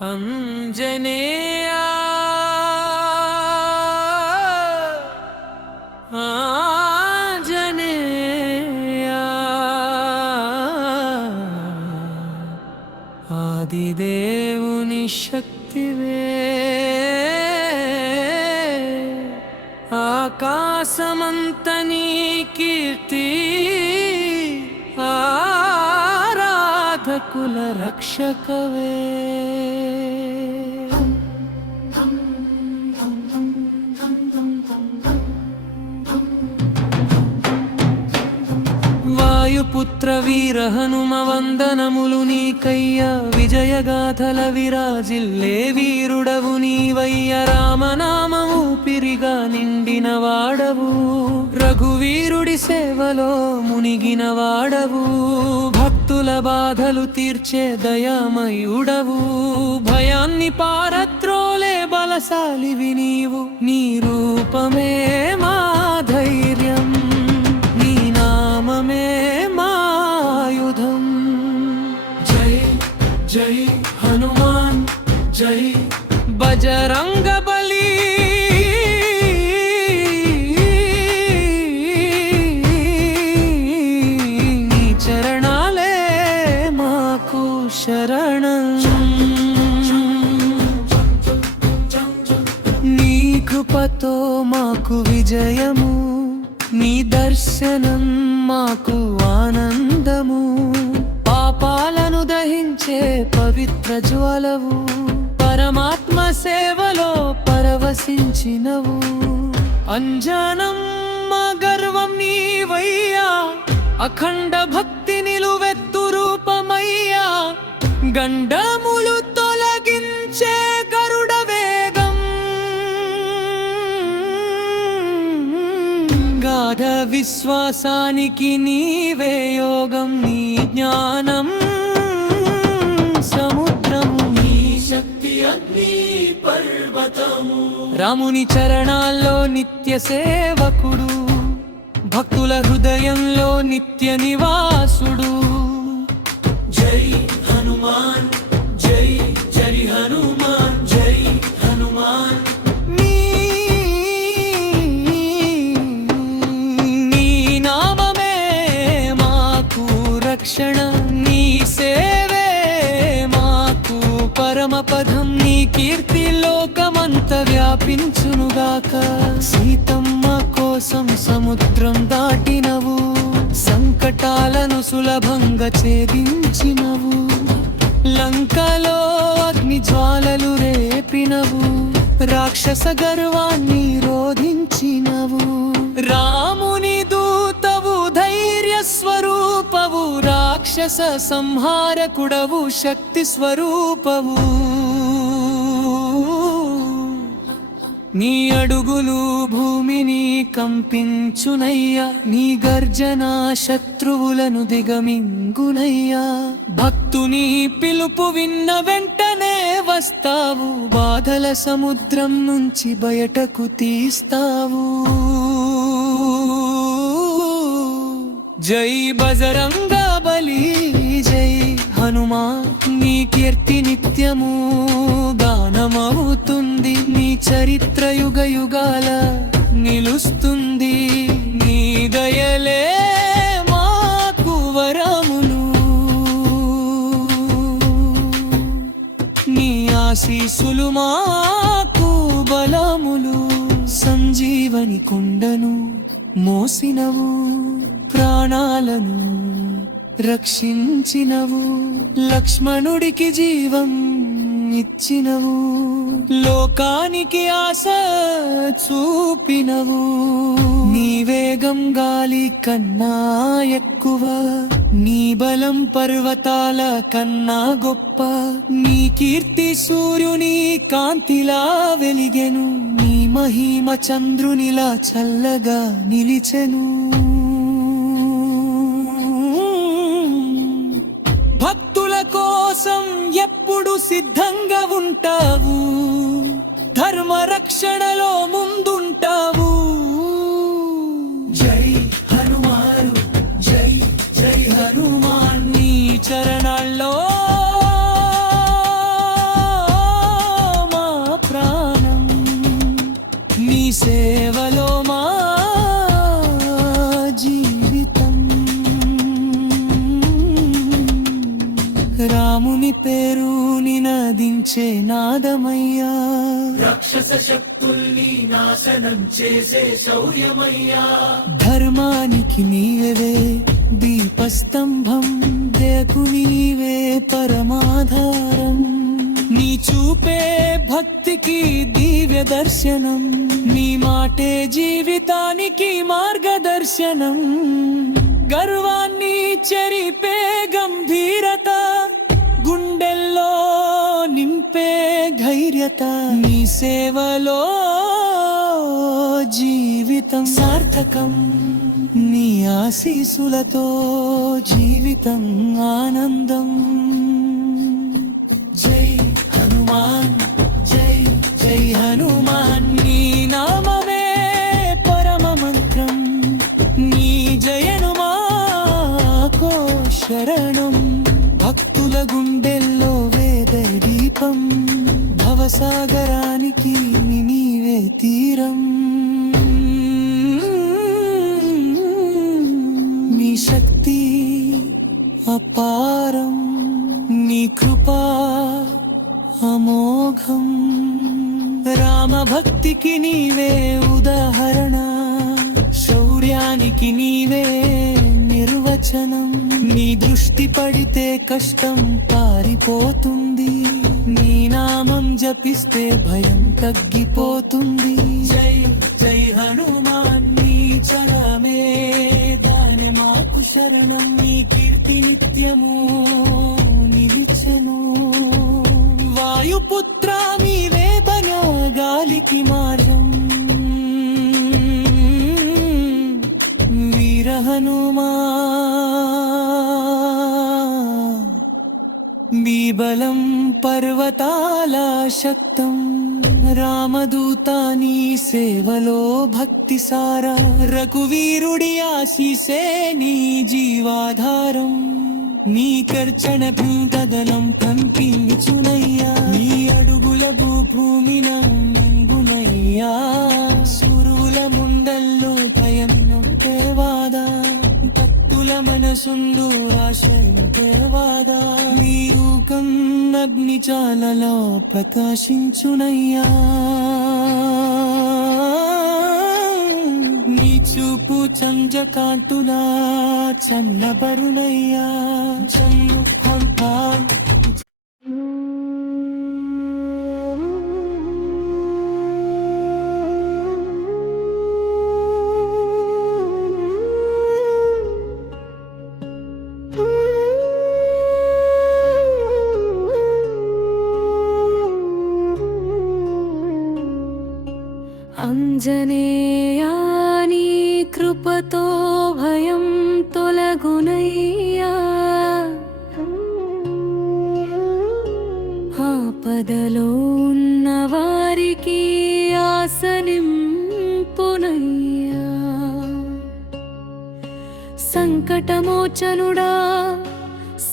అంజనేయా ఆంజనేయా ఆదిదేవుని శక్తివే ఆకాశమంత నీ కీర్తి ఆరాధకుల రక్షకవే వాయుపుత్ర వీర హనుమ వందనములు నీకయ్యా విజయగాథల విరాజిల్లే వీరుడవు నీవయ్య రామనామము పిరిగా నిండిన వాడవు రఘువీరుడి సేవలో మునిగిన వాడవు భక్తుల బాధలు తీర్చే దయామయుడవు భయాన్ని పారత్రోలే బలశాలివి నీవు నీ రూపమే మా ధైర్యం నీ నామమే మాయుధం జై జై హనుమాన్ జై బజరంగ బలి నీ చరణాలే మాకు శరణం నీ కృపతో మాకు విజయము నీ దర్శనం మాకు ఆనందము పాపాలను దహించే పవిత్ర జ్వాలవు పరమాత్మ సేవలో పరవశించినవు అంజనం మా గర్వం నీవయ్యా అఖండ భక్తి నిలువెత్తు రూపమయ్యా గండములు తొలగించే గరుడ వేగం గాఢ విశ్వాసానికి నీవే యోగం నీ జ్ఞానం సముద్రము నీ శక్తి అగ్ని పర్వతము రాముని చరణాల్లో నిత్య సేవకుడు భక్తుల హృదయంలో నిత్య నివాసుడు జై హనుమాన్ జై జై హనుమాన్ జై హనుమాన్ నీ నామమే మాకు రక్షణ నీ సేవే మాకు పరమపదం నీ కీర్తి లోకమంత వ్యాపించునుగాక సీతమ్మ కోసం సముద్రం దాటినవు సంకటాలను సులభంగా ఛేదించినవు లంకలో అగ్ని జ్వాలలు రేపినవు రాక్షస గర్వాన్ని రోధించినవు రాముని దూతవు ధైర్య స్వరూపవు రాక్షస సంహారకుడవు శక్తి స్వరూపవు నీ అడుగులు భూమిని కంపించునయ్యా నీ గర్జన శత్రువులను దిగమింగునయ్యా భక్తుని పిలుపు విన్న వెంటనే వస్తావు బాధల సముద్రం నుంచి బయటకు తీస్తావు జై బజరంగ బలి జై హనుమా నీ కీర్తి నిత్యము గానమవుతుంది నీ చరిత్ర యుగ యుగాల నిలుస్తుంది నీ దయలే మాకు వరములు నీ ఆశీసులు మాకు బలములు సంజీవని కుండను మోసినవు ప్రాణాలను రక్షించినవు లక్ష్మణుడికి జీవం ఇచ్చినవు లోకానికి ఆశ చూపినవు నీ వేగం గాలి కన్నా ఎక్కువ నీ బలం పర్వతాల కన్నా గొప్ప నీ కీర్తి సూర్యుని కాంతిలా వెలిగెను నీ మహిమ చంద్రునిలా చల్లగా నిలిచెను భక్తుల కోసం ఎప్పుడు సిద్ధంగా ఉంటావు ధర్మ రక్షణలో ముందుంటావు జై హనుమాన్ జై జై హనుమాన్ నీ చరణాల్లో రాముని పేరు నినదించే నాదమయ్యా, రాక్షస శక్తుల్ని నాశనం చేసే శౌర్యమయ్యా. ధర్మానికి నీవే దీపస్తంభం, దయకు నీవే పరమాధారం. నీ చూపే భక్తికి దివ్య దర్శనం, నీ మాటే జీవితానికి మార్గదర్శనం. గర్వాన్ని చెరిపే గంభీరత, గుండెల్లో నింపే ధైర్యత. నీ సేవలో జీవితం సార్థకం, నీ ఆశీసులతో జీవితం ఆనందం. జై హనుమాన్, జై జై హనుమాన్. నీ నామమే పరమ మంత్రం, నీ జయను మాకో శరణం. భక్తుల గుండెల్లో వేద దీపం, భవసాగరానికి నీవే తీరం. నీ శక్తి అపారం, నీ కృపా అమోఘం. రామ భక్తికి నీవే ఉదాహరణ, శౌర్యానికి నీవే నిర్వచనం. నీ దృష్టి పడితే కష్టం పారిపోతుంది, నీ నామం జపిస్తే భయం తగ్గిపోతుంది. జై జై హనుమాన్, నీ చరమే దాని మాకు శరణం. నీ కీర్తి నిత్యము నిలిచెను. వాయుపుత్ర నీవే బల గాలికి మార్గం, వీర హనుమా బీబలం పర్వతాల శక్తం. రామదూత నీ సేవలో భక్తి సారా, రఘువీరుడి ఆశీసే నీ జీవాధారం. నీ కర్చన గగనం కంపించునయ్యా, నీ అడుగుల భూమిన ముంగునయ్యా. సురుల ముండల్లో భయం పేవాదా, భక్తుల మనసుండు ఆశయం పేవాదా. నీ రూపం అగ్ని చాలలో ప్రకాశించునయ్యా, నీ చూపు చంద్రకాంతులా చల్లబరునయ్యా. చంద్రుఖం అంజనేయా నీ కృపతో భయం తొలగునయ్యా, ఆపదలో ఉన్న వారికి ఆశ నింపునయ్యా. సంకటమోచనుడా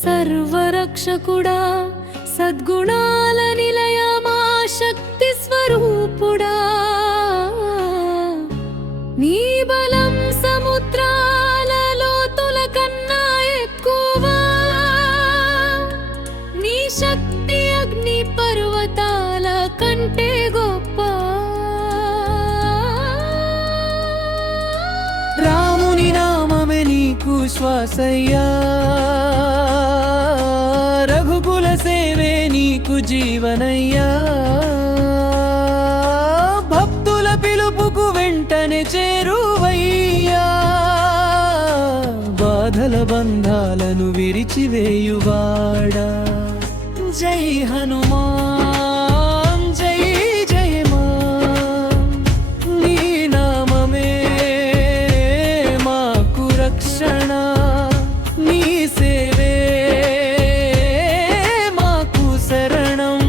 సర్వరక్షకుడా, సద్గుణాల నిలయమా శక్తి స్వరూపుడా. నీ బలం సముద్రాలలో తొలకన్నా ఎక్కువ, నీ శక్తి అగ్ని పర్వతాల కంటే గొప్ప. రాముని నామమే నీకు శ్వాసయ్యా, రఘుకుల సేవే నీకు జీవనయ్యా. భక్తుల పిలుపుకు వెంటనే చేరువయ్యా, బాధల బంధాలను విరిచివేయువాడా. జై హనుమాన్, జై జయ మా. నీ నామమే మాకు రక్షణ, నీ సేవే మాకు శరణం.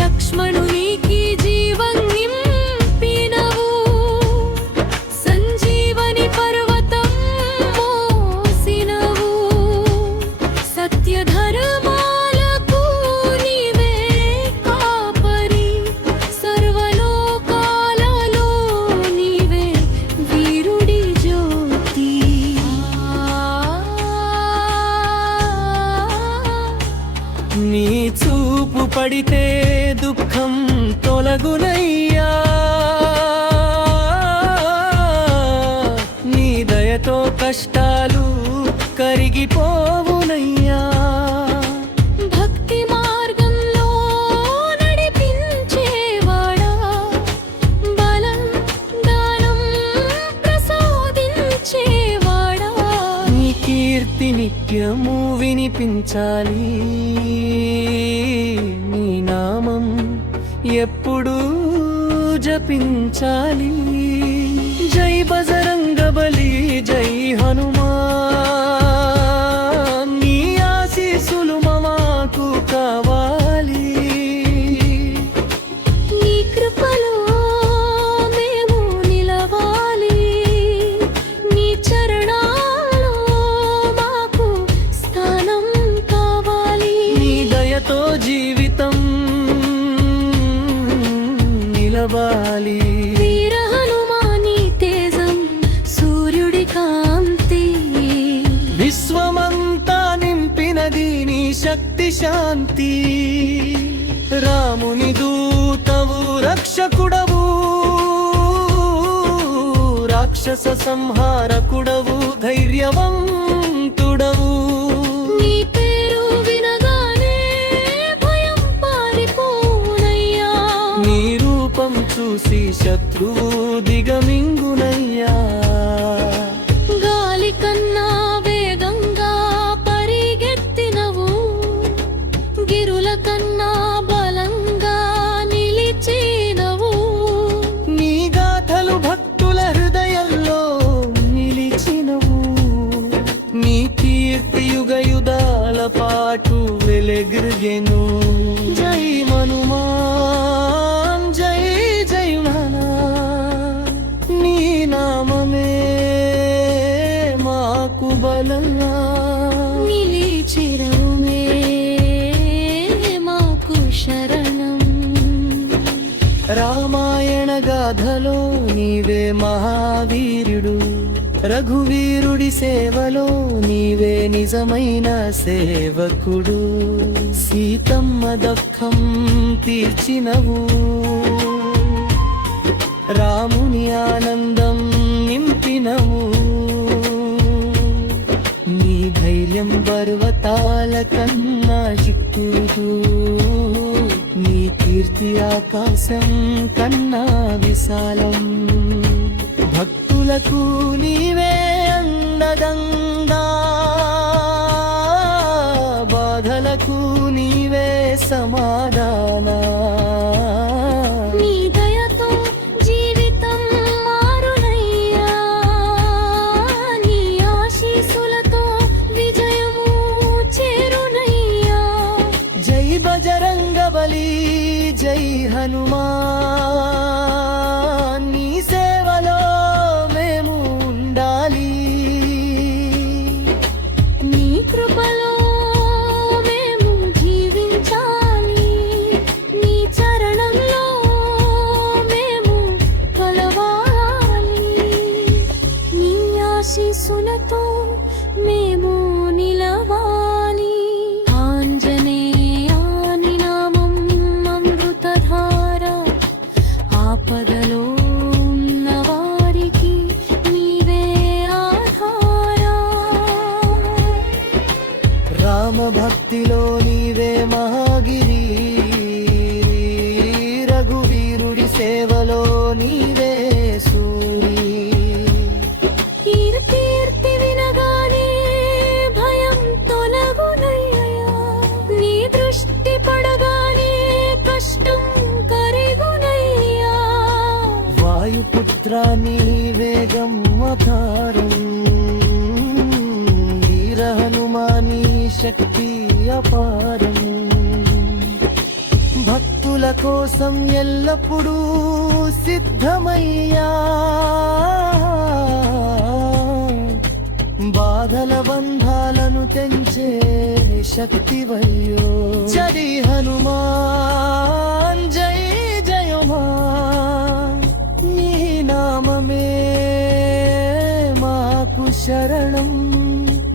లక్ష్మణునికి జీవం నింపినవు, సంజీవని పర్వతం మోసినవు. సత్య ధర్మాలకు నీ చూపు పడితే దుఃఖం తొలగునయ్యా, నీ దయతో కష్టాలు కరిగిపోవునయ్యా. భక్తి మార్గంలో నడిపించేవాడా, బలం దానం ప్రసాదించేవాడా, నీ కీర్తి నిత్యము వినిపించాలి, నీ నామం ఎప్పుడూ జపించాలి. జై బజరంగ బలి, జై హనుమాన్, నీ ఆశీస్సులు మాకు కావాలి. నీ కృపలో మేము నిలవాలి, నీ చరణాల్లో మాకు స్థానం కావాలి. నీ దయతో జీవితం నిలవాలి. వీర హనుమాని తేజం సూర్యుడి కాంతి, విశ్వమంతా నింపినది నీ శక్తి శాంతి. రాముని దూతవు రక్షకుడవు, రాక్షస సంహారకుడవు, ధైర్యవంతుడవు. నీ పేరు వినగానే భయం పారిపోనయ్యా, నీ రూపం చూసి శత్రువు దిగమింగునయ్యా. గాలి కన్నా వేగంగా పరిగెత్తినవు, గిరుల కన్నా బలంగా నిలిచినవు. నీ గాథలు భక్తుల హృదయంలో నిలిచినవు, నీ కీర్తి యుగ యుగాల పాటు వెలగిరిగెను. జై హనుమాన్, జై జై హనుమాన్, నీ నామమే మాకు బలంగా. నిలిచిరవుమే మాకు శరణం. రామాయణ గాథలో నీవే మహావీరుడు, రఘువీరుడి సేవలో నీవే నిజమైన సేవకుడు. సీతమ్మ దుఃఖం తీర్చినవు, రాముని ఆనందం నింపినవు. నీ ధైర్యం పర్వతాల కన్నా చిక్కుదు, నీ కీర్తి ఆకాశం కన్నా విశాలం. భక్తులకు నీవే అండదంగా, బాధలకు నీవే సమాధానా. నీ దయతో జీవితం మారునయ్యా, నీ ఆశీస్సులతో విజయము చేరునయ్యా. జై బజరంగ బలి, జై హనుమాన్, నీ సేవలో మేము ఉండాలి. నీ కృపలో మేము జీవించాలి, నీ చరణంలో మేము కొలవాలి. నీ ఆశీస్సులతో మేము నిలవాలి. ఆంజనేయాని నామం అమృతధార, ఆపదలో ఉన్న వారికి నీవే ఆధారా. రామ భక్తిలో నీవే మహాగిరి, రఘువీరుడి సేవలో నీవే సూరి. కీర్తి వినగానే భయం తొలగునయ్యా, నీ దృష్టి పడగానే కష్టం కరిగునయ్యా. వాయుపుత్ర నీ వేగం అపారం, వీర హనుమాని శక్తి అపారం. భక్తుల కోసం ఎల్లప్పుడూ సిద్ధమయ్యా, బాధల బంధాలను తెంచే శక్తివయ్యో. జై హనుమాన్, జై జయమాన్, నీ నామమే మాకు శరణం,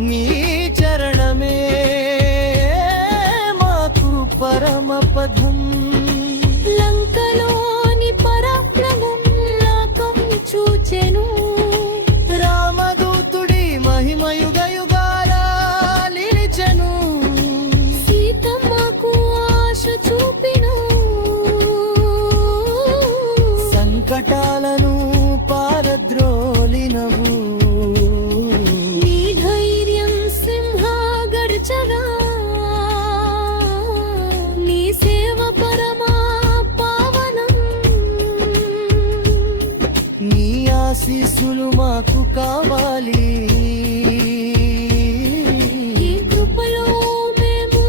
నీ చరణమే మాకు పథం లంకలోని పరాక్రమం లోకం చూచెను రామదూతుడి మహిమ యుగ యుగాల నిలిచెను సీతమ్మకు ఆశ చూపిను సంకటాలను పారద్రోలినవు నీ ధైర్యం సింహ గర్జగా నీ సేవ పరమా పావనం నీ ఆశీస్సులు మాకు కావాలి ఈ కృపలో మేము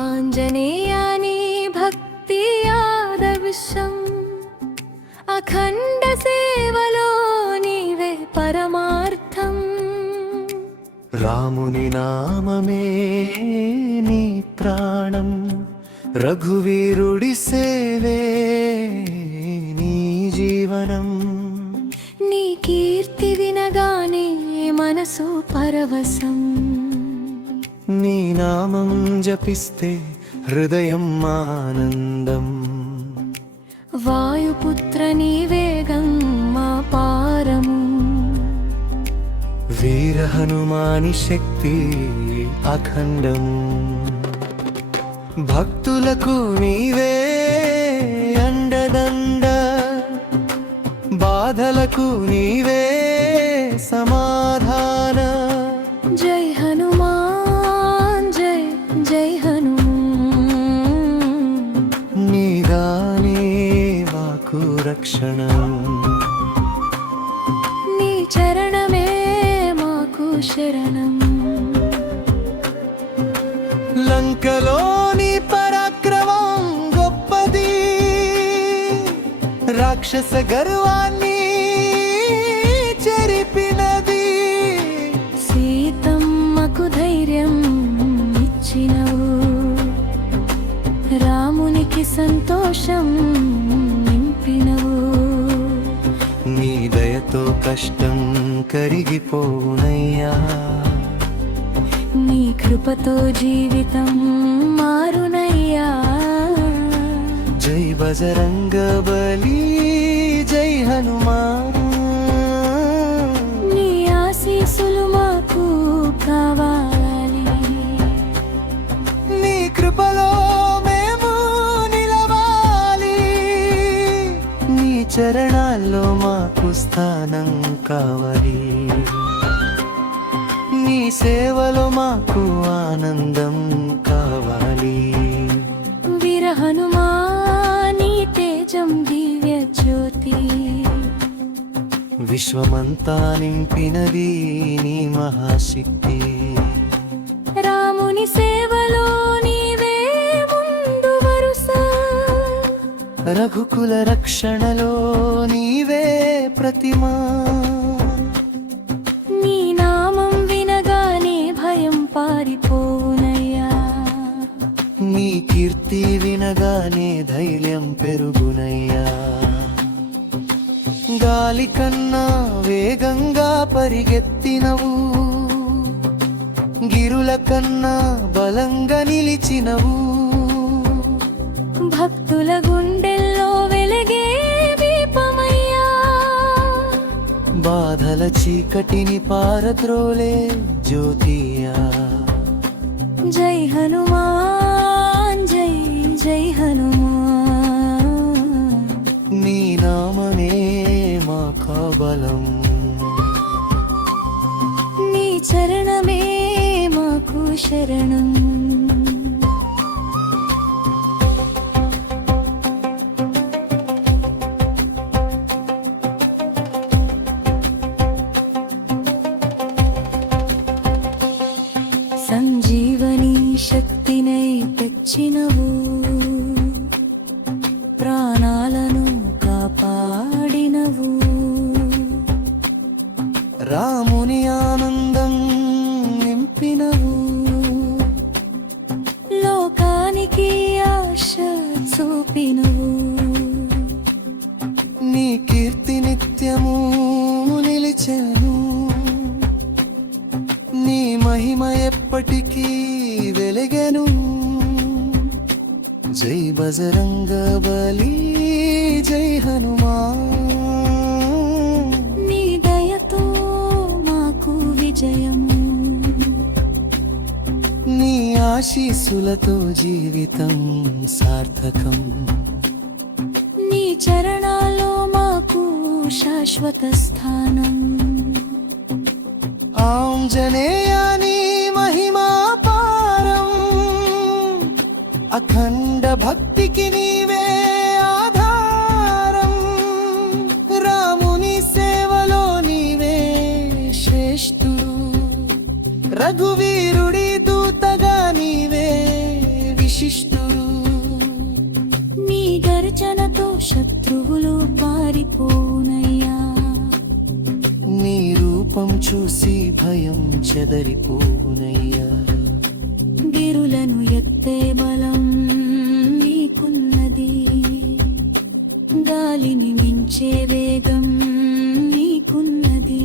ఆంజనేయాని భక్తి ఆదర్శం అఖండ సేవలో నీవే పరమార్థం రాముని నామమే నీ ప్రాణం రఘువీరుడి సేవే నీ జీవనం నీ కీర్తి వినగానే మనసు పరవశం నీ నామం జపిస్తే హృదయం ఆనందం వాయుపుత్ర నీ వేగం మా పారము వీర హనుమాని శక్తి అఖండం భక్తులకు నీవే అండదండ బాధలకు నీవే సమాధాన జై హనుమాన్ జై జై హనుమాన్ నీగానే వాకు రక్షణం నీ చరణమే మాకు శరణం లంకలోని పరాక్రమం గొప్పది రాక్షస గర్వాన్ని చెరిపినది సీతమ్మకు ధైర్యం ఇచ్చినవు రామునికి సంతోషం నింపినవు నీ దయతో కష్టం కరిగిపోవునయ్యా నీ కృపతో జీవితం మారునయ్యా జై బజరంగ బలి జై హనుమాన్ నీ ఆశీస్సులు మాకు కావాలి నీ కృపలో మేము నిలవాలి నీ చరణాల్లో మాకు స్థానం కావాలి నీ సేవలో మాకు ఆనందం కావాలి వీర హనుమాని తేజం దివ్య జ్యోతి విశ్వమంతా నింపినది నీ మహాశక్తి రాముని సేవలో నీవే ముందు వరుస రఘుకుల రక్షణలో నీవే ప్రతిమా నీ నామం వినగానే భయం పారిపోవునయ్యా నీ కీర్తి వినగానే ధైర్యం పెరుగునయ్యా గాలి కన్నా వేగంగా పరిగెత్తినవు గిరుల కన్నా బలంగా నిలిచినవు భక్తుల గుండెల్లో వెలిగే దీపమయ్యా బాధల చీకటిని పారద్రోలే జ్యోతియా జై హనుమాన్ జై జై హనుమాన్ నీ నామమే మా బలం నీ చరణమే మాకు శరణం సంజీవని శక్తినై తెచ్చినవు ప్రాణాలను కాపాడినవు రాముని ఆనందం నింపినవు లోకానికి ఆశ చూపినవు బజరంగ బలి జై హనుమాన్ నీ దయతో మాకు విజయము నీ ఆశీస్సులతో జీవితం సార్థకం నీ చరణాల్లో మాకు శాశ్వత స్థానం ఆంజనేయాని మహిమా పారం అఖండ భక్తికి నీవే ఆధారం రాముని సేవలో నీవే శ్రేష్ఠుడు రఘువీరుడి దూతగా నీవే విశిష్టుడు నీ గర్జనతో శత్రువులు పారిపోనయ్యా నీ రూపం చూసి భయం చెదరిపోవునయ్యా గిరులను ఎత్తే బలం నీకున్నది గాలిని మించే వేగం నీకున్నది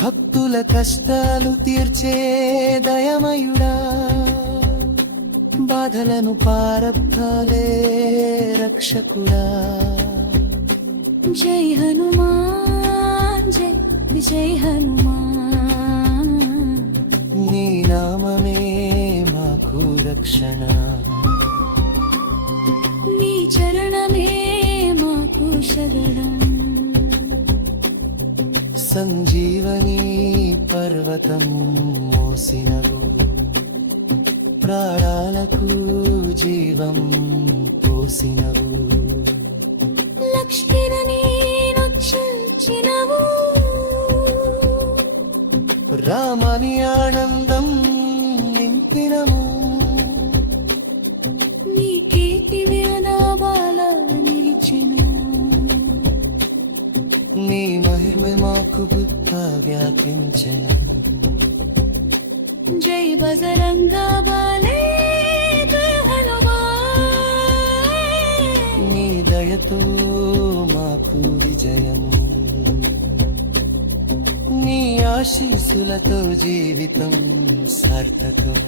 భక్తుల కష్టాలు తీర్చే దయమయుడా బాధలను పారబ్ధాలే రక్షకుడా జై హనుమాన్ జై విజయ్ హనుమాన్ నీ నామమే మాకు రక్షణ నీ చరణమే మాకు శరణం సంజీవని పర్వతం మోసినవు ప్రాణాలకు జీవం పోసినవు లక్ష్మిని నొచ్చించినవు రామని ఆనందం నింపినము నీ కీర్తి వినాబాల నిలిచెను నీ మహిమ మాకు గొప్ప వ్యాపించను జై బజరంగ బలి జై హనుమాన్ నీ దయతో మాకు విజయము నీ ఆశీస్సులతో జీవితం సార్థకం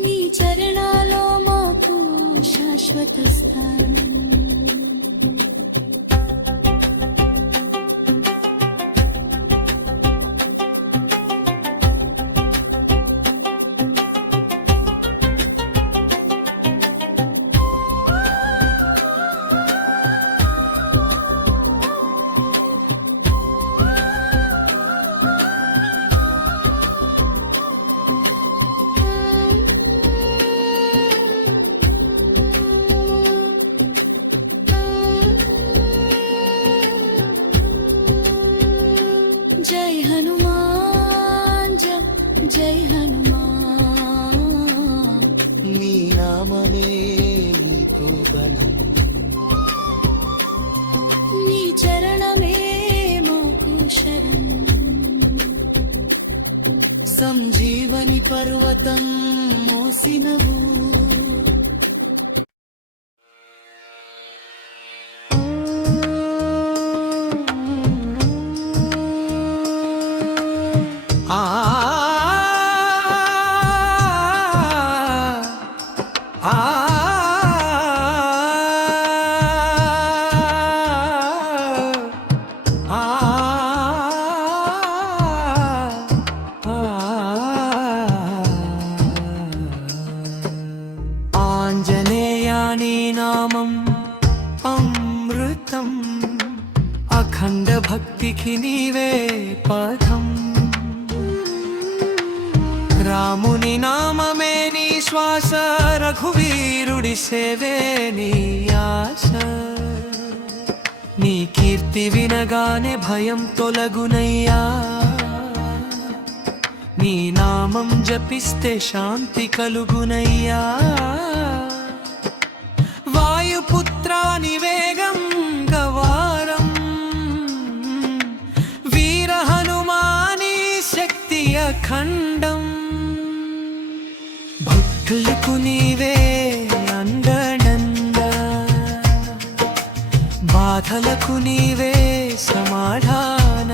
నీ చరణాలో మాకు శాశ్వత స్థానం జై హనుమాన్ జై హనుమాన్ నీ నామమే నీకు గణం నీ చరణమే మాకు శరణం సంజీవని పర్వతం మోసినవు ఆంజనేయాని నామం అమృతం అఖండ భక్తికి నీవే పథం రాముని నామమే నీ శ్వాస రఘువీరుడి సేవే నీ ఆశ నీ కీర్తి వినగానే భయం తొలగునయ్యా నీ నామం జపిస్తే శాంతి కలుగునయ్యా వాయుపుత్రాని వేగం గవారం వీర హనుమాని శక్తి అఖండం భక్తులకు నీవే అండదండ బాధలకు నీవే సమాధాన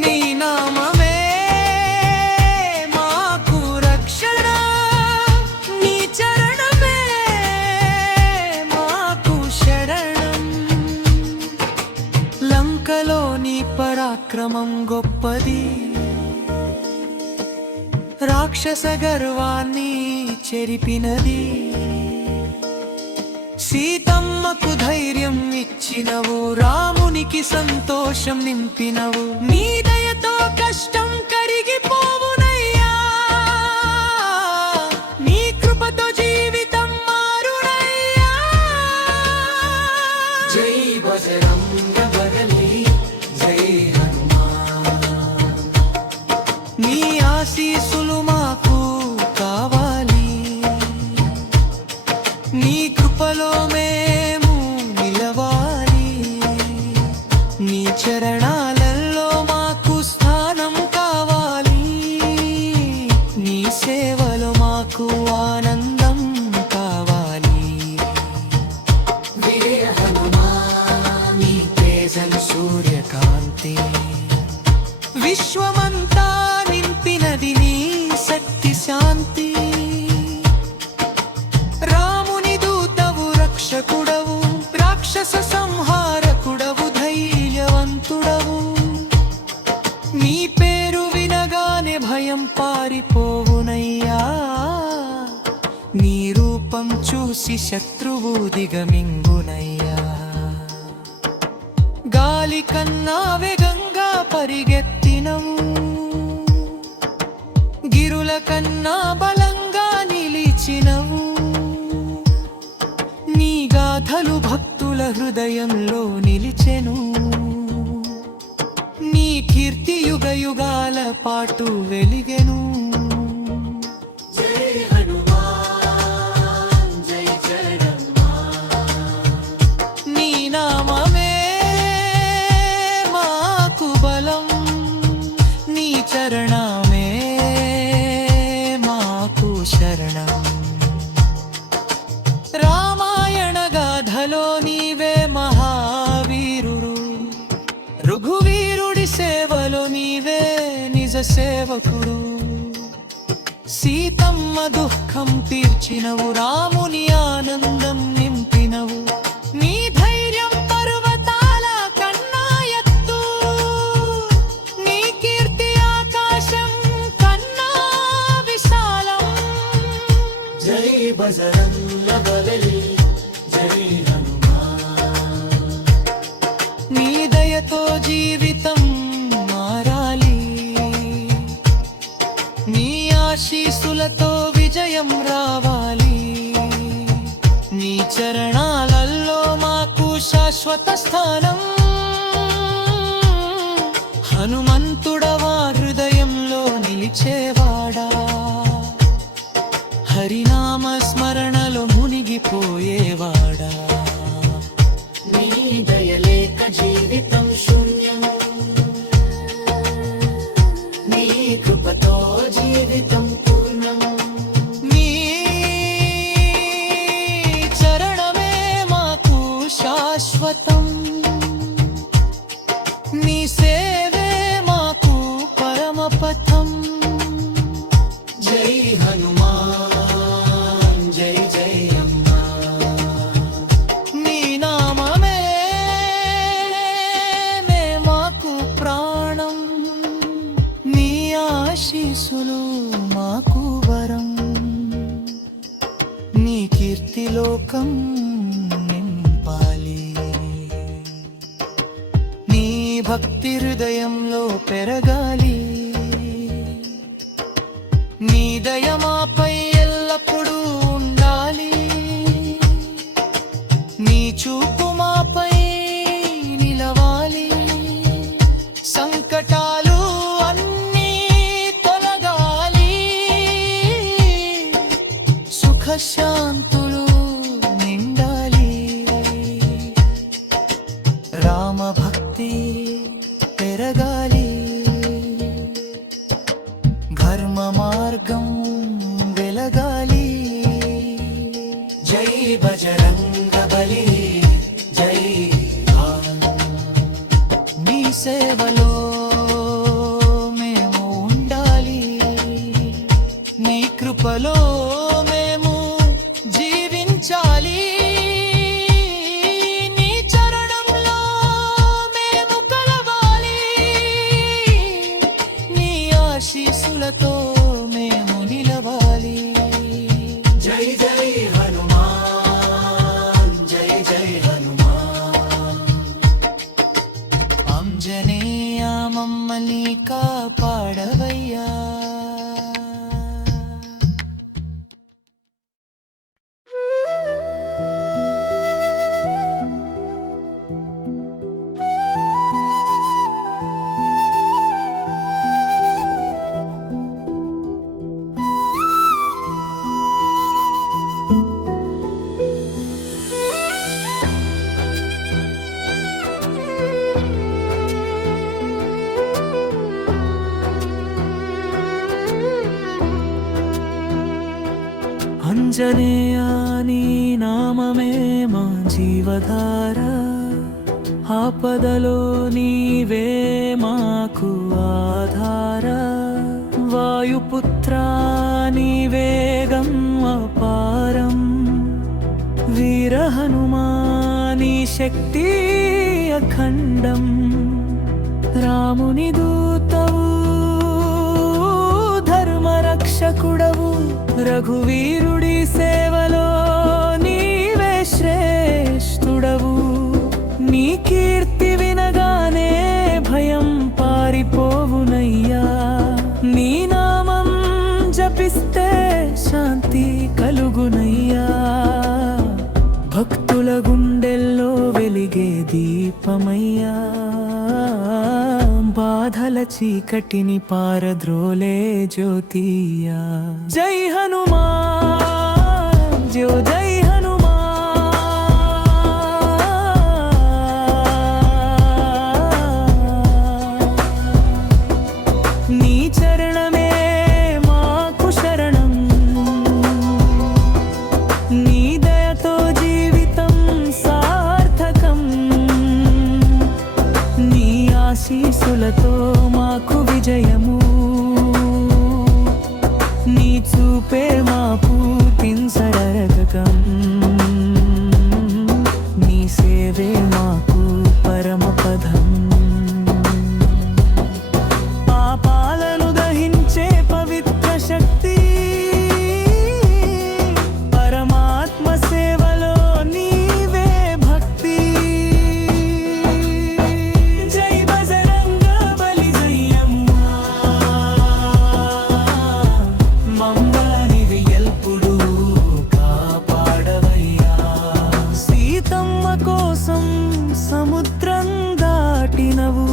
నీ నా రాక్షస గర్వాన్ని చెరిపినది. సీతమ్మకు ధైర్యం ఇచ్చినవు, రామునికి సంతోషం నింపినవు. నీ దయతో కష్టం కరిగిపోవునయ్యా, నీ కృపతో జీవితం మారునయ్యా. జై బజరంగ బలి, జై హనుమాన్. నీ ఆశీస్సులు మాకు కావాలి, నీ కృపలో మేము నిలవాలి. నీ చరణాలలో మాకు స్థానం కావాలి, నీ సేవలో మాకు ఆనందం కావాలి. వీర హనుమాన్, నీ తేజలు సూర్యకాంతి. విశ్వమంతా నింపినది నీ శక్తి శాంతి. రాముని దూతవు, రక్షకుడవు, రాక్షస సంహారకుడవు, ధైర్యవంతుడవు. నీ పేరు వినగానే భయం పారిపోవునయ్యా, నీ రూపం చూసి శత్రువు దిగమింగునయ్యా. గాలి కన్నా వేగంగా పరిగెత్తినవు, గిరుల కన్నా బలంగా నిలిచినవు. నీ గాథలు భక్తుల హృదయంలో నిలిచెను, నీ కీర్తి యుగ యుగాల పాటు వెలిగెను. జై హనుమాన్, జై జగన్మాన్. నీ నామమే మాకు బలం, నీ చరణమే మాకు శరణం. రామాయణ గాథలో నీవే మహావీరుడు, రఘువీరుడి సేవలో నీవే నిజ సేవకుడు. సీతమ్మ దుఃఖం తీర్చినవు, రాముని ఆనందం నింపినవు. నీ ధైర్యం పర్వతాల కన్నా ఎత్తు, నీ కీర్తి ఆకాశం కన్నా విశాలం. జై బజరంగ బలి, జై హనుమాన్. నీ దయతో జీవితం మారాలి, నీ ఆశీస్సులతో విజయం రావాలి. నీ చరణాలలో మాకు శాశ్వత స్థానం. హనుమంతుడవా హృదయంలో నిలిచేవాడా, హరినామ స్మరణలో మునిగిపోయేవాడా. నీ దయలేక జీవితం శూన్యం, నీ కృపతో జీవితం పూర్ణం. నీ చరణమే మాకు శాశ్వతం, నీ సేవే మాకు పరమపథం. జై హనుమాన్, జై జై హనుమాన్. నీ నామమే మాకు ప్రాణం, నీ ఆశీస్సులు మాకు వరం. నీ కీర్తి లోకం నింపాలి, నీ భక్తి హృదయంలో పెరగాలి. నీ దయ మాపై ఎల్లప్పుడూ ఉండాలి, నీ చూపు మాపై నిలవాలి. సంకటాలు అన్నీ తొలగాలి, సుఖశాంతులు నిండాలి. రామభక్తి పెరగాలి, ధర్మ మార్గం వెలగాలి. జై బజరంగ బలి, జై నీ సేవలో మేము ఉండాలి, నీ కృపలో మేము జీవించాలి. నీ చరణంలో మేము కలవాలి, నీ ఆశీస్సులతో మేము కావయ్యా. అంజనేయా నీ నామమే మా జీవధార, ఆపదలో నీవే మాకు ఆధార. వాయుపుత్రా నీ వేగం అపారం, వీర హనుమాని శక్తి అఖండం. రాముని దూతవు ధర్మరక్షకుడవు, రఘువీరుడి సేవలో నీవే శ్రేష్ఠుడవు. నీ కీర్తి వినగానే భయం పారిపోవునయ్యా, నీ నామం జపిస్తే శాంతి కలుగునయ్యా. భక్తుల గుండెల్లో వెలిగే దీపమయ్యా, బాధల చీకటిని పారద్రోలే జ్యోతియా. జై హనుమాన్ జో జై హనుమాన్, నీ చరణమే మాకు శరణం. నీ దయతో జీవితం సార్థకం, నీ ఆశీసులతో మాకు విజయము. నీ చూపే మాకు తిన్సరగకం, నీ సేవే మాకు పరమపదం. పాపాలను దహించే పవిత్ర శక్తి, పరమాత్మ సేవలో నీవే భక్తి. జై బజరంగ బలి జయమ్మా, మమ్మల్ని ఎల్పుడు కాపాడవయ్యా. సీతమ్మ కోసం సముద్రం దాటినవు,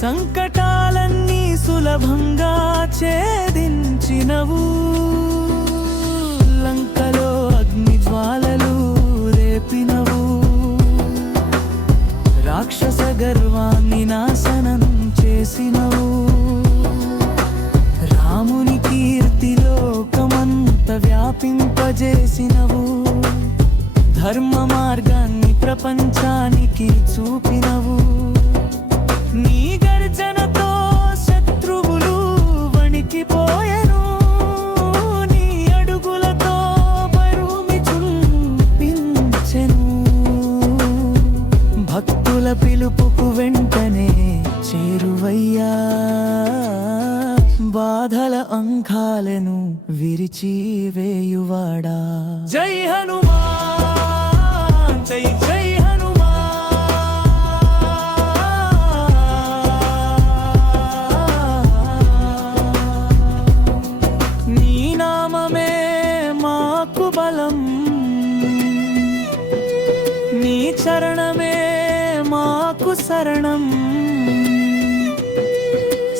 సంకటాలన్నీ సులభంగా ఛేదించినవు. లంకలో అగ్ని జ్వాలలు రేపినవు, రాక్షస గర్వాన్ని నాశనం చేసినవు. రాముని కీర్తి లోకమంత వ్యాపింపజేసినవు, ధర్మ మార్గాన్ని ప్రపంచానికి చూపినవు. నీ గర్జనతో శత్రువులు వణికిపోయెను, నీ అడుగులతో భూమి చుంపించెను. భక్తుల పిలుపుకు వెంటనే చేరువయ్యా, బాధల అంకాలను విరిచి వేయువాడా. జై హనుమాన్ జై జై హనుమాన్, నీ నామమే మాకు బలం, నీ చరణమే మాకు శరణం.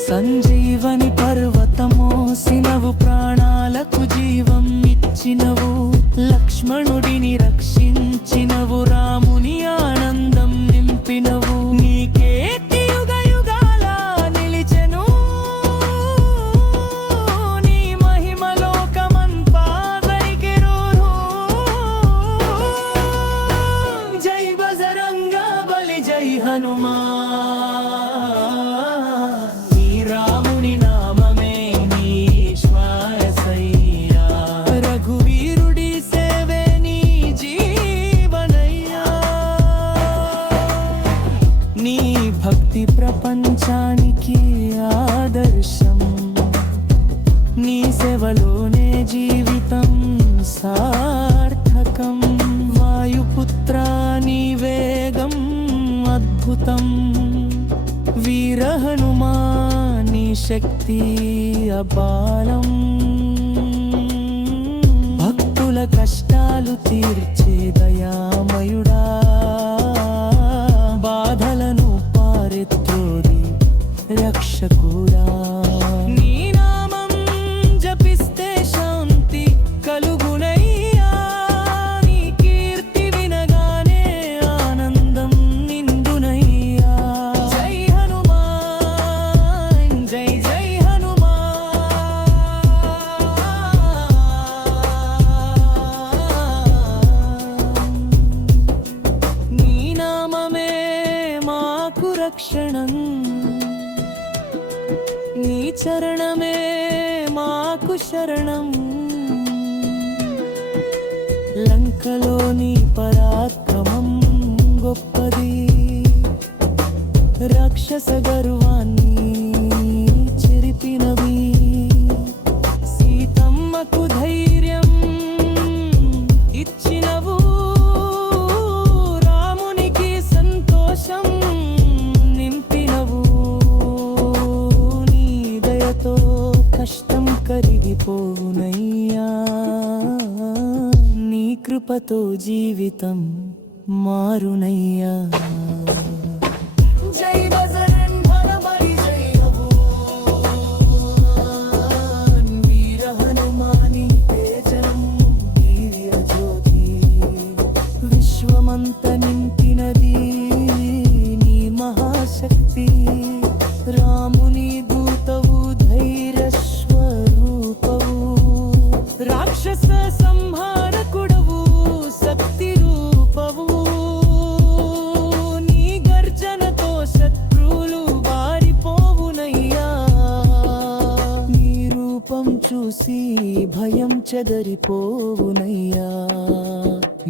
సంజీవని పర్వతమోసినవు, ప్రాణాలకు జీవం ఇచ్చినవు. లక్ష్మణుడిని రక్షించినవు, రాముని ఆనందం నింపినవు. నీ కీర్తి యుగ యుగాల నిలిచెను, నీ మహిమ లోకమంతా వెలిగిరును. జై బజరంగ బలి జై హనుమాన్. శాంతి అబాలం భక్తుల కష్టాలు తీర్చే దయామయుడా బాధలను పారెత్రోది రక్షకుడా నీ నామం జపిస్తే శాంతి కలుగునయ్యా నీ కీర్తి వినగానే ఆనందం నిండునయ్యా జై హనుమాన్ జై జై హనుమాన్ నీ నామమే మాకు రక్షణం నీ చరణమే మాకు శరణం లంకలోని పరాక్రమం గొప్పది రాక్షస గర్వాన్ని చెరిపినవి సీతమ్మకు ధైర్యం ఇచ్చినవు రామునికి సంతోషం నింపినవు నీ దయతో కష్టం కరిగిపోవునయ్యా నీ కృపతో జీవితం మారునయ్యా జై బజరంగ్ బలి జై హనుమాన్ వీర హనుమాని తేజం దివ్య జ్యోతి విశ్వమంత నింపినది నీ మహాశక్తి రాముని దూతవు ధైర్య స్వరూపవు రాక్షస సంహారకుడవు శక్తి రూపవు నీ గర్జనతో శత్రువులు బారిపోవునయ్యా నీ రూపం చూసి భయం చెదరిపోవునయ్యా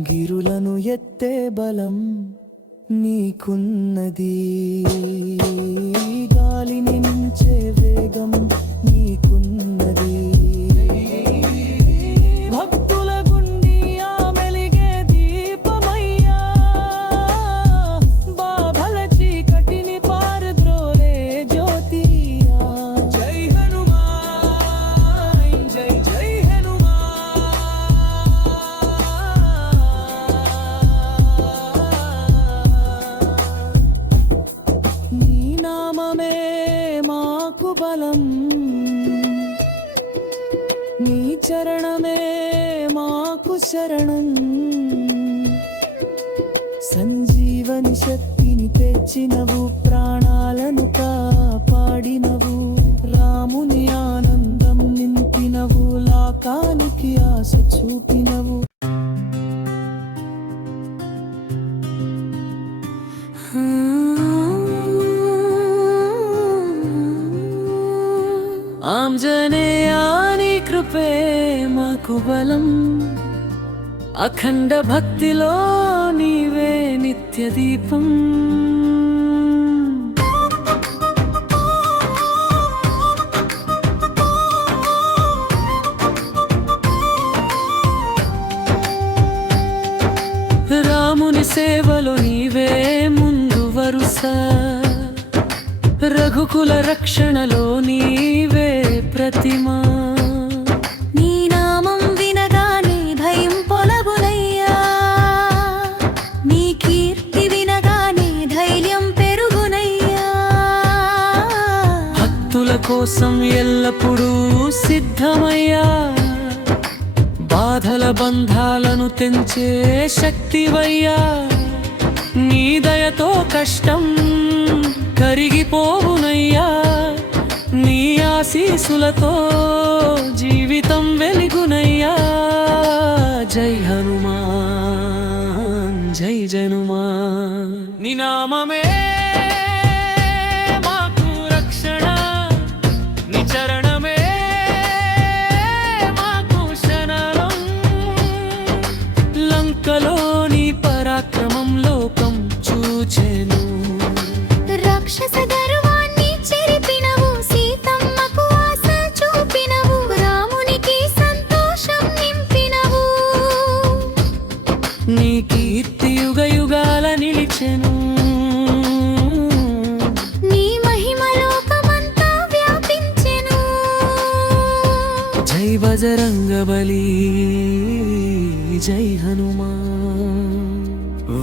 గిరులను ఎత్తే బలం నీకున్నది గాలిని మించే వేగం నీకున్నది భక్తుల గుండియా మెలిగే దీపమయ్యా బాధల చీకటిని పారద్రోలే జ్యోతియా జై హనుమాన్ జై జై హనుమాన్ నీ నామమే మాకు బలం నీ చరణమే మాకు శరణం సంజీవని శక్తిని తెచ్చినవు ప్రాణాలను కాపాడినవు రాముని ఆనందం నింపినవు లోకానికి ఆశ చూపినవు ఆంజనేయాని కృపే మాకు బలం అఖండ భక్తిలో నీవే నిత్య దీపం రాముని సేవలో నీవే ముందు వరుస రఘుకుల రక్షణలో నీవే ప్రతిమా నీ నామం వినగానే భయం పొలగునయ్యా నీ కీర్తి వినగానే ధైర్యం పెరుగునయ్యా భక్తుల కోసం ఎల్లప్పుడూ సిద్ధమయ్యా బాధల బంధాలను తెంచే శక్తివయ్యా నీ దయతో కష్టం కరిగిపోవునయ్యా నీ ఆశీసులతో జీవితం వెలుగునయ్యా జై హనుమాన్ జై జనుమాన్ నీ నామమే మాకు రక్షణ నీ చరణమే మాకు శరణం లంకలోని పరాక్రమం లోకం చూచెను రాక్షస గర్వాన్ని చెరిపినవు సీతమ్మకు ఆశ చూపినవు రామునికి సంతోషం నింపినవు నీ కీర్తి యుగ యుగాల నిలిచెను నీ మహిమ లోకమంతా వ్యాపించెను బజరంగబలి జై హనుమాన్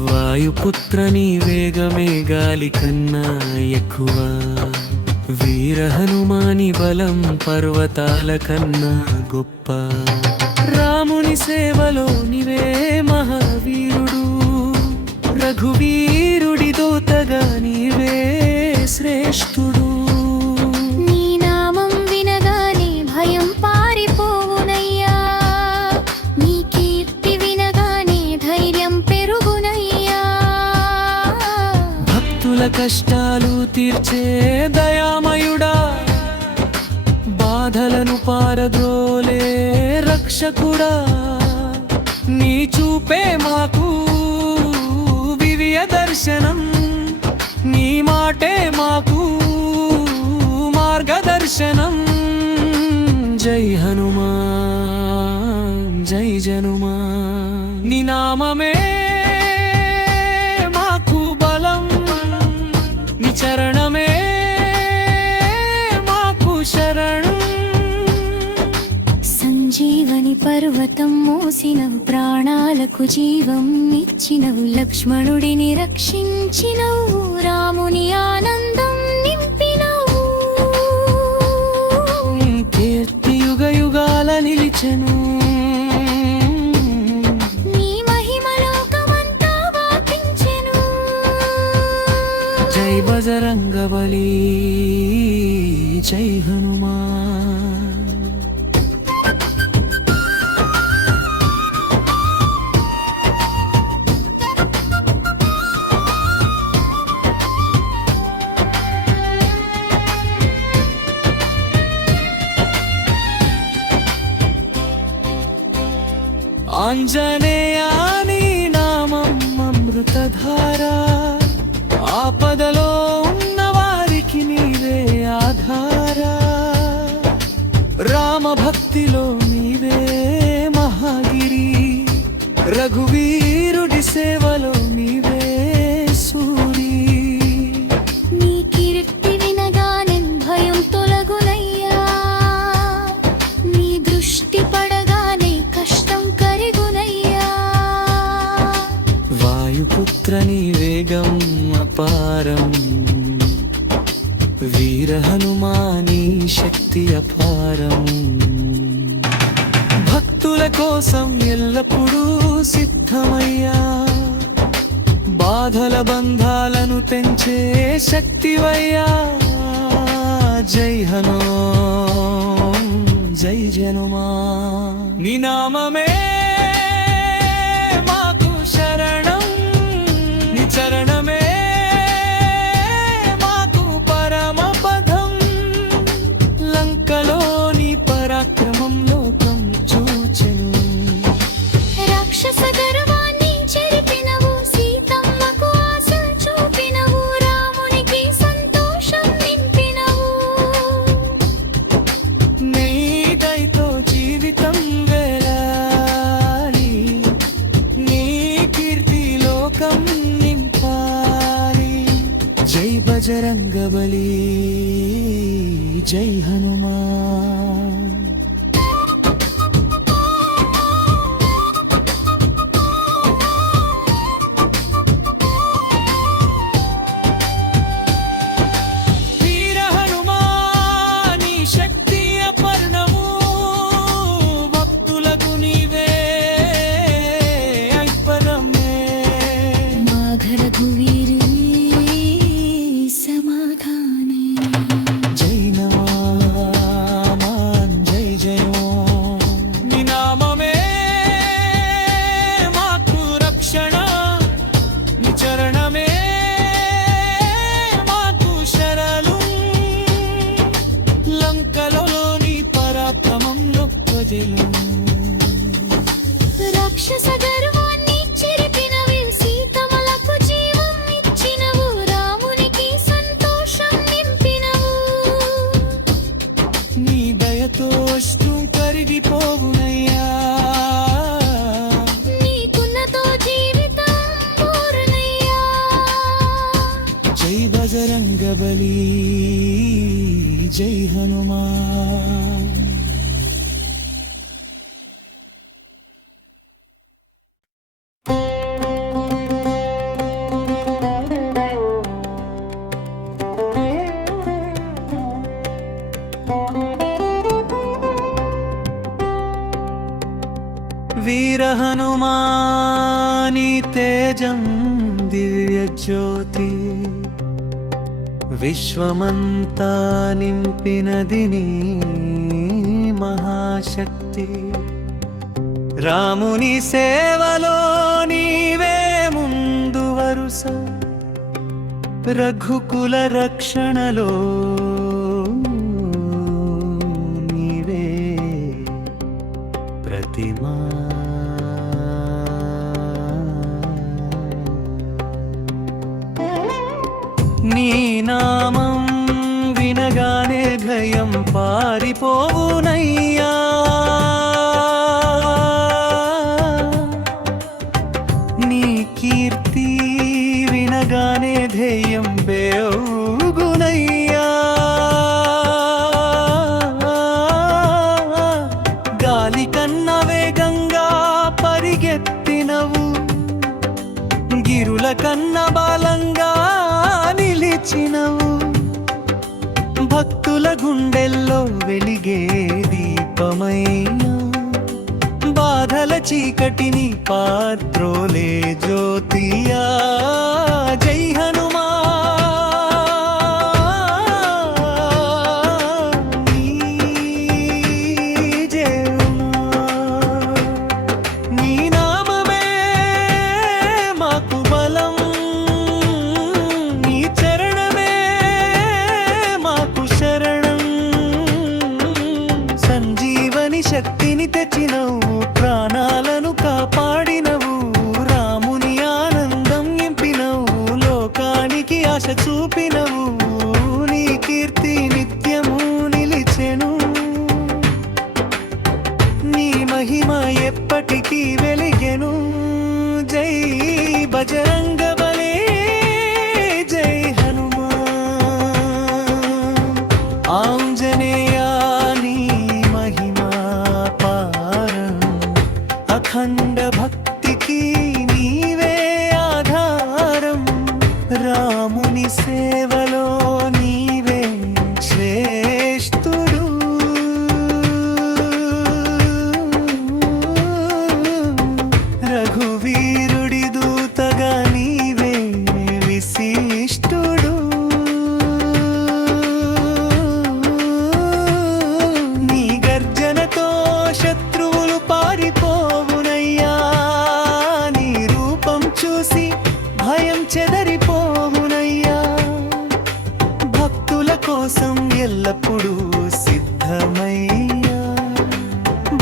వాయుపుత్ర నీ వేగమే గాలి కన్నా ఎక్కువ వీర హనుమాని బలం పర్వతాల కన్నా గొప్ప రాముని సేవలో నీవే మహావీరుడు రఘువీరుడి దూతగా నీవే శ్రేష్ఠుడు నీ నామం వినగానే భయం పారిపోవునయ్యా నీ కీర్తి వినగానే ధైర్యం పెరుగునయ్యా భక్తుల కష్టాలు తీర్చే దయామయుడా బాధలను పారద్రోలే రక్షకుడా నీ చూపే మాకు దివ్య దర్శనం నీ మాటే మాకు మార్గదర్శనం జై హనుమాన్ జై జనుమాన్ నీ నామమే మాకు బలం నీ చరణమే మాకు శరణం సంజీవని పర్వతం మోసినవు ప్రాణాలకు జీవం ఇచ్చినవు లక్ష్మణుడిని రక్షించినవు రాముని ఆనందం నింపినవు కీర్తి యుగ యుగాల నిలిచెను నీ మహిమ లోకమంతా వ్యాపించెను జై బజరంగబలి జై హనుమాన్ ఆంజనేయ నీ నామం అమృతధార ఆపదలో ఉన్న వారికి నీవే ఆధార రామ భక్తిలో నీవే మహాగిరి రఘువీరుడి సేవలో నీవే సూరి నీ కీర్తి వినగానే భయం తొలగునయ్యా నీ దృష్టి పడగానే కష్టం కరిగునయ్యా వాయుపుత్ర నీ వేగం అపారం వీర హనుమాని శక్తి అపారం భక్తుల కోసం ఎల్లప్పుడూ సిద్ధమయ్యా బాధల బంధాలను తెంచే శక్తివయ్యా జై హనో జై జనుమా నీ నామమే మాకు శరణం నీ చరణమే మాకు పరమ పదం లంకలోని పరాక్రమం లోకం చూచెను రాక్షస గర్వాన్ని చెరిపినవు సీతమ్మకు ఆశ చూపినవు రామునికి సంతోషం నింపినవు నీ దయతో జీవితం వేలాలి నీ కీర్తి లోకం నింపాలి జై బజరంగబలి జై హనుమాన్ వీర హనుమాని శక్తి అపర్ణము భక్తులకు నీవే ఐపరమే మాఘర గువీరి సమాధానే జై నమాన్ జై జయో నీ నామమే మాకు రక్షణ నీ చరణమే మాకు శరణు లంకలోని పరాక్రమంలో ప్రజలు రాక్షస గర్వాన్ని చెరిపినవి సీతమ్మలకు జీవం ఇచ్చినవు రామునికి సంతోషం నింపినవు నీ దయతో అష్టం కరిగిపోవునయ్యా నీకున్నతో జీవితం పూర్ణయ్యా జై బజరంగబలి జై హనుమాన్ వీర హనుమాని తేజం దివ్య జ్యోతి విశ్వమంతా నింపినది నీ మహాశక్తి. రాముని సేవలో నీవే ముందు వరుస, రఘుకుల రక్షణలో నీవే ప్రతిమా. నీ నామం వినగానే భయం పారిపోవునయ్యా. నీ కీర్తి వినగానే ధ్యేయం బేగునయ్యా. గాలి కన్న వేగంగా పరిగెత్తినవు, గిరుల కన్న బాలంగా నిలిచినవు. భక్తుల గుండెల్లో వెలిగే దీపమైనా, బాధల చీకటిని పాత్రోలే జ్యోతియా. జై హనుమా నీ జయమా. నీ నామమే మాకు బలం, నీ చరణమే మాకు శరణం. సంజీవని శక్తిని తెచ్చినవు, ప్రాణాలను కాపాడినవు. రాముని ఆనందం నింపినవు, లోకానికి ఆశ చూపినవు. నీ కీర్తి నిత్యము నిలిచెను, నీ మహిమ ఎప్పటికీ వెలిగెను. జై బజరంగ బలి, జై హనుమాన్. ఆంజనేయా నీ మహిమా పారం, అఖండ భక్తికి నీవే ఆధారం. రాముని సేవలో నీవే శ్రేష్ఠుడు, రఘువీరుడి దూతగా నీవే విశిష్టుడు. నీ గర్జనతో శత్రువులు పారిపోవునయ్యా. నీ రూపం చూసి భయం చెదరిపోవునయ్యా. భక్తుల కోసం ఎల్లప్పుడూ సిద్ధమయ్యా.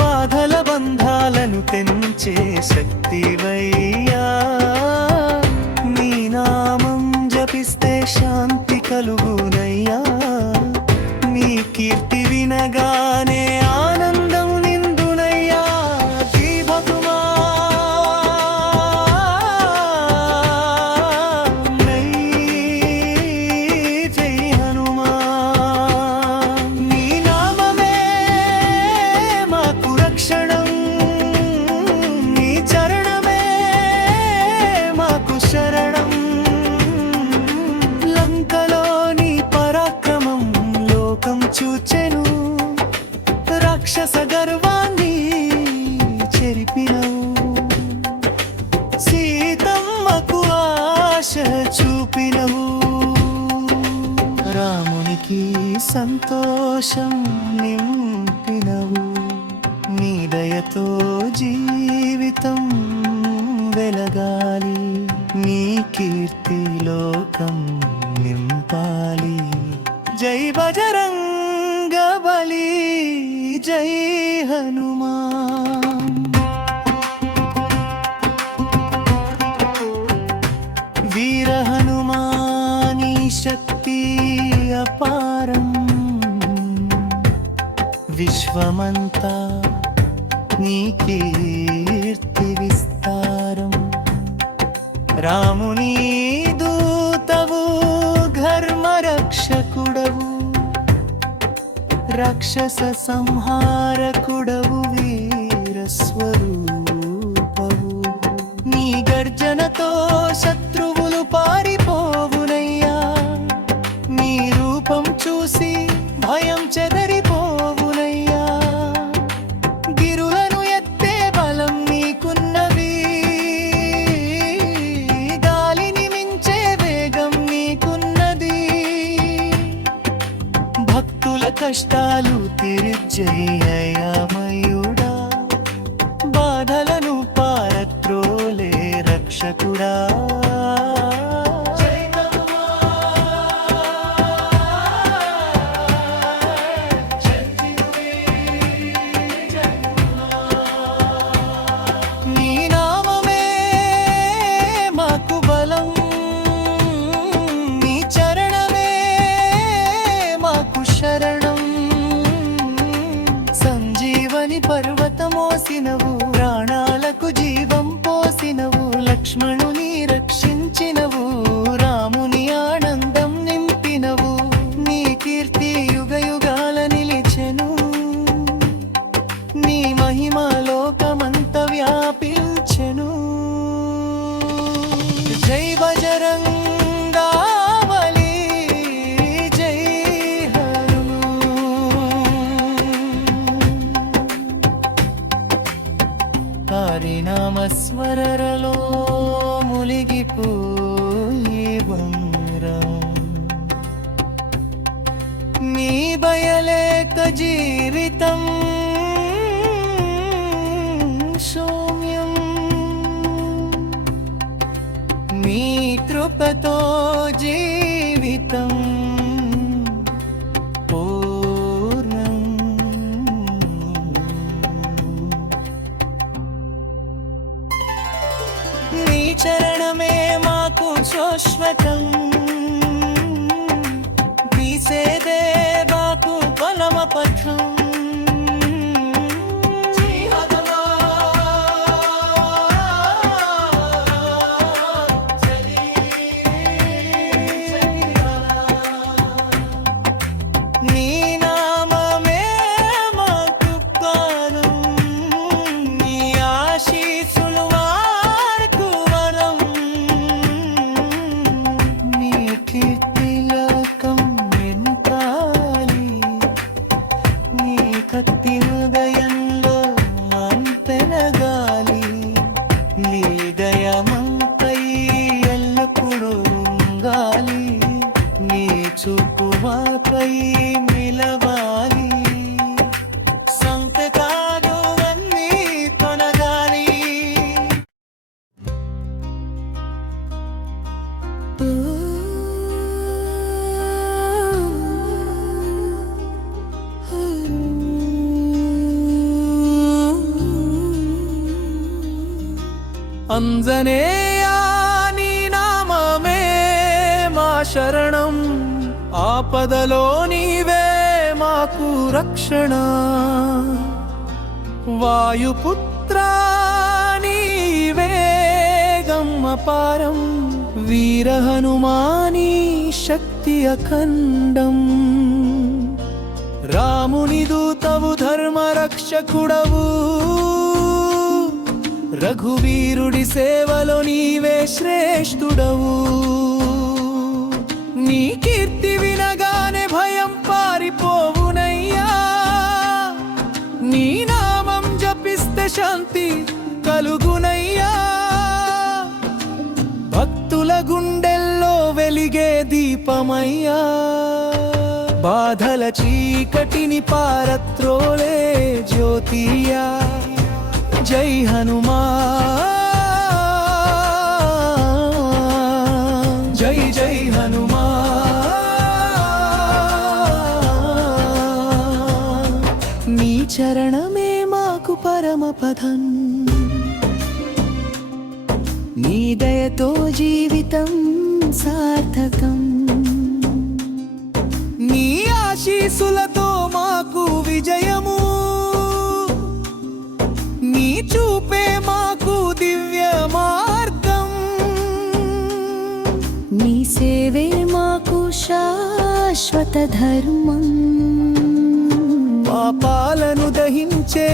బాధల బంధాలను తెంచే శక్తివయ్యా. నీ నామం జపిస్తే శాంతి కలుగునయ్యా. నీ కీర్తి వినగానే ఆనందం నిండునయ్యా. జీవకుమా నై జై హనుమాన్. నీ నామమే మాకు రక్షణం, నీ చరణమే మాకు శరణం. లంకలోని పరాక్రమం లోకం చూచెను, రాక్షస గర్వాన్ని చెరిపినవు. సీతమ్మకు ఆశ చూపినవు, రామునికి సంతోషం నింపినవు. నీ దయతో జీవితం వెలగాలి, నీ కీర్తి లోకం నింపాలి. జై బజరంగ బలి, జై హనుమాన్. వీర హనుమాని శక్తి అపారం, విశ్వమంతా నీ కీర్తి విస్తారం. రాముని దూతవు, ధర్మ రక్షకుడవు, రాక్షస సంహారకుడవు, వీరస్వరూపవు. నీ గర్జనతో శత్రువులు పారిపోవునయ్యా. నీ రూపం చూసి భయం చెదరి శక్తిరిజ్జయ్యమయుడా బాధలను పారత్రోలే రక్షకుడా నీ నామమే మాకు బలం నీ చరణమే మాకు శరణం సంజీవని పర్వతమోసినవు ప్రాణాలకు జీవం పోసినవు లక్ష్మణుని రక్షించినవు రాముని ఆనందం నింపినవు నీ కీర్తి యుగయుగాల నిలిచెను నీ మహిమ లోకమంత వ్యాపించెను జై బజరంగా బలి జై హను హరినామస్మరలో ములిగిపోయి బంరం నీ బయలేక జీవితం సౌమ్యం నీ కృపతో జీవితం పూర్ణం నీ చరణమే మాకు శాశ్వతం వీసేదే మాకు బలమపథం నీ నామమే మాకు కాలం నీ ఆశీస్సులు వారికి వరం నీ కీర్తిలోకం వెంటాలి నీ కత్తి హృదయంలో అంతెనగాలి నీ దయమంపై ఎల్లప్పుడూ ఉంగాలి నీ చూపు మాపై నిలవాలి సంతకాలు అన్నీ కొనగాలి అంజనేయా నీ నామమే మా శరణం ఆపదలో నీవే మాకు రక్షణ వాయుపుత్రా నీవే గమ్మపారం వీర హనుమాని శక్తి అఖండం రాముని దూతవు ధర్మ రక్షకుడవు రఘువీరుడి సేవలో నీవే శ్రేష్ఠుడవు నీ కీర్తి వినగానే భయం పారిపోవునయ్యా నీ నామం జపిస్తే శాంతి కలుగునయ్యా భక్తుల గుండెల్లో వెలిగే దీపమయ్యా బాధల చీకటిని పారత్రోలే జ్యోతియా జై హనుమాన్ జై జై హనుమాన్ నీ చరణమే మాకు పరమపదం నీ దయతో జీవితం సార్థకం నీ ఆశీస్సులతో మాకు విజయము నీ చూపే మాకు దివ్య మార్గం నీ సేవే మాకు శాశ్వత ధర్మం పాపాలను దహించే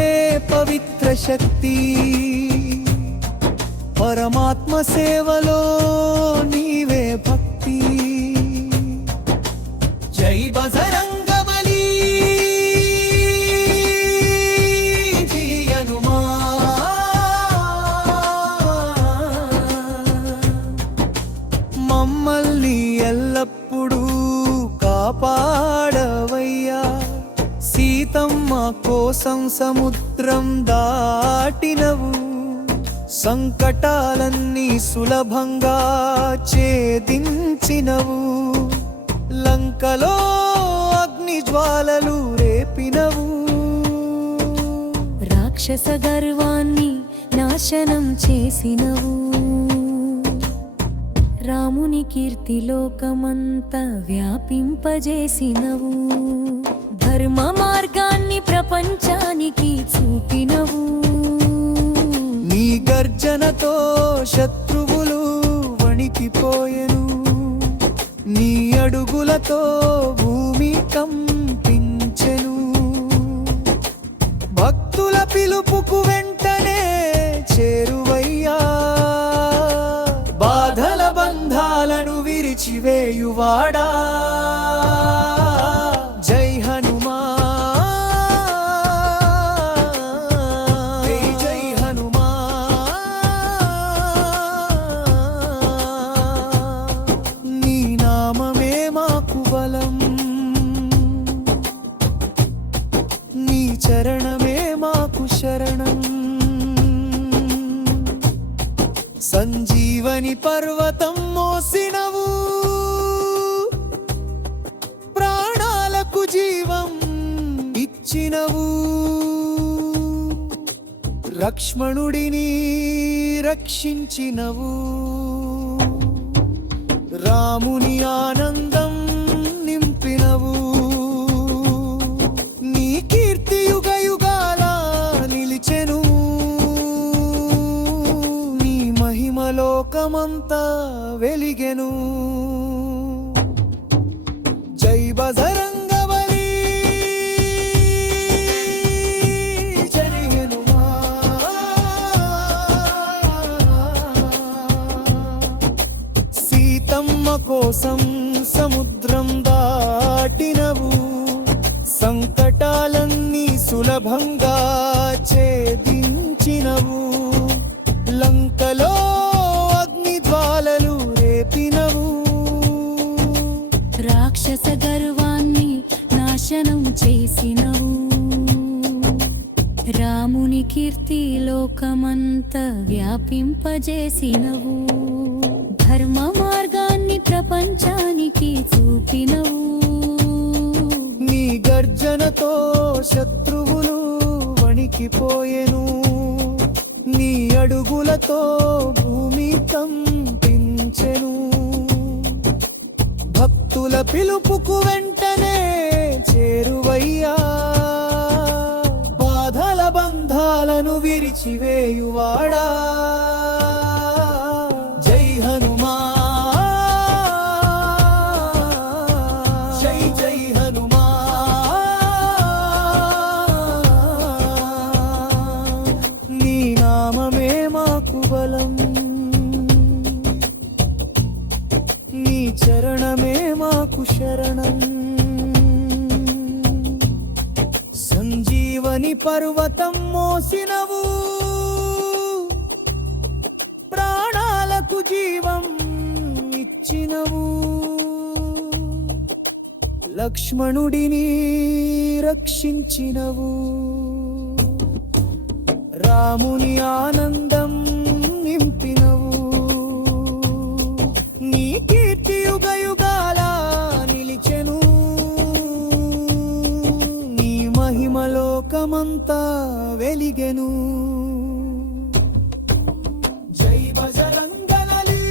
పవిత్ర శక్తి పరమాత్మ సేవలో నీవే భక్తి జై బజరంగ బలి జై హనుమాన్ మమ్మల్ని ఎల్లప్పుడూ కాపాడవయ్యా సీత సైతం మా కోసం సముద్రం దాటినవు సంకటాలన్నీ సులభంగా ఛేదించినవు లంకలో అగ్ని జ్వాలలు రేపినవు రాక్షస గర్వాన్ని నాశనం చేసినవు రాముని కీర్తి లోకమంతా వ్యాపింపజేసినవు ధర్మ మార్గాన్ని ప్రపంచానికి చూపినవు నీ గర్జనతో శత్రువులు వణికిపోయెను నీ అడుగులతో భూమి కంపించెను భక్తుల పిలుపుకు వెంటనే చేరువయ్యా బాధల బంధాలను విరిచివేయువాడా జై హనుమా జై జై హనుమా నీ నామమే మాకు బలం నీ చరణమే మాకు శరణం సంజీవని పర్వతం మోసినవు ప్రాణాలకు జీవం ఇచ్చినవు లక్ష్మణుడిని రక్షించినవు రాముని ఆనందం నింపినవు నీ కీర్తి యుగ యుగాల నిలిచెను నీ మహిమలోకమంతా వెలిగెను జై బజరంగబలి జై హనుమా సీతమ్మ కోసం సముద్రం దాటినవు సంకటాలన్నీ సులభంగా ఛేదించినవు లంకలో అగ్ని జ్వాలలు రేపినవు రాక్షస గర్వాన్ని నాశనం చేసినవు రాముని కీర్తి లోకమంతా వ్యాపింపజేసినవు ధర్మ మార్గాన్ని ప్రపంచానికి చూపినవు నీ గర్జనతో శత్రువులు వణికిపోయెను నీ అడుగులతో భూమి కంపించెను భక్తుల పిలుపుకు వెంటనే చేరువయ్యా బాధల బంధాలను విరిచివేయువాడా జై హనుమా జై జై హనుమా నీ నామమే మాకు బలం నీ చరణమే మాకు శరణం సంజీవని పర్వతం మోసినవు ప్రాణాలకు జీవం ఇచ్చినవు లక్ష్మణుడిని రక్షించినవు రాముని ఆనందం నింపినవు నీ కీర్తి యుగ యుగాల నిలిచెను నీ మహిమలోకమంతా వెలిగెను జై బజరంగబలి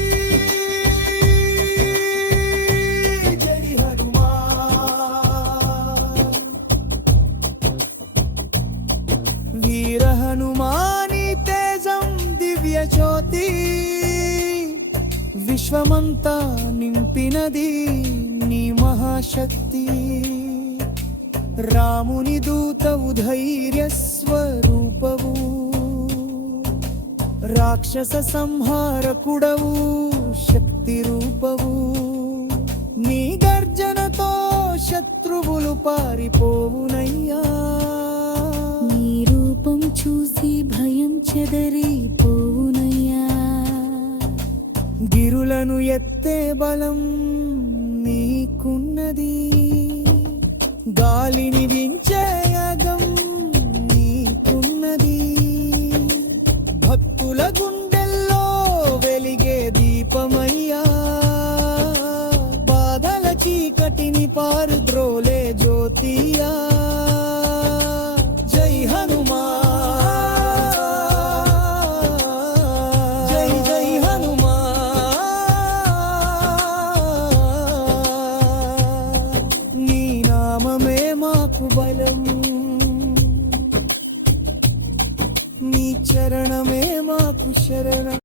జై హనుమా వీర హనుమాని తేజం దివ్య జ్యోతి విశ్వమంతా నింపినది నీ మహాశక్తి రాముని దూతవు ధైర్య స్వరూపవు రాక్షస సంహారకుడవు శక్తి రూపవు నీ గర్జనతో శత్రువులు పారిపోవునయ్యా నీ రూపం చూసి భయం చెదరిపోవునయ్యా గిరులను ఎత్తే బలం నీకున్నది గాలిని దించేయగా నీ చరణమే మాకు శరణం